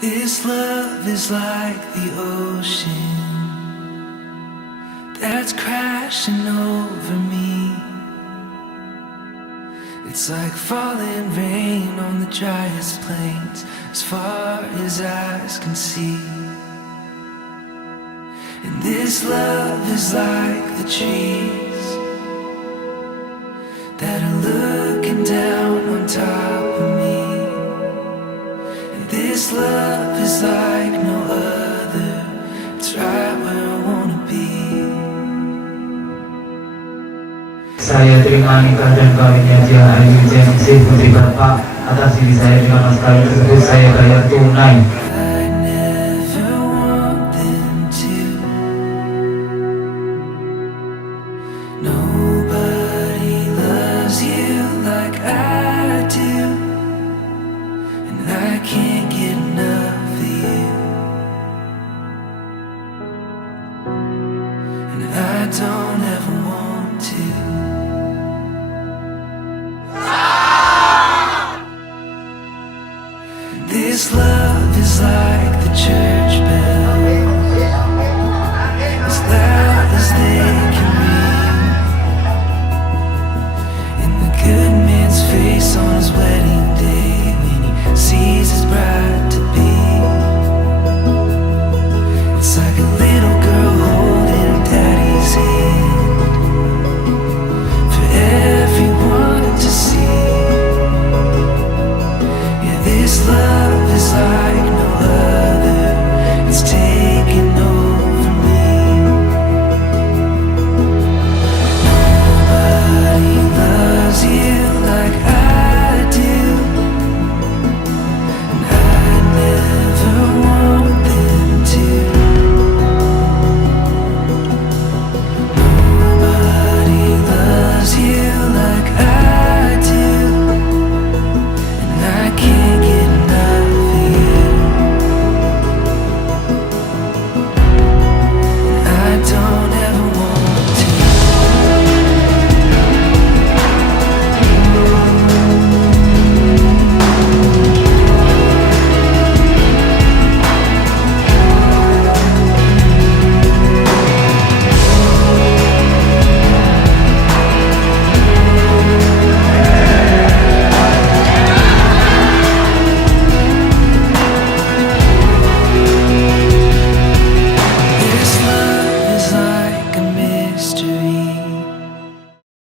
This love is like the ocean that's crashing over me. It's like falling rain on the driest plains, as far as eyes can see. And this love is like the trees that are looking down on top of me. And this love is like no other, it's right where I wanna be. Saya terima nikah dan kawinnya Dia Ayu Jensih Putri Bapak. Atas diri saya dengan mas kawin tersebut saya bayar tunai. Nobody loves you like I do, and I can't get enough of you, and I don't ever want to. This love is like the church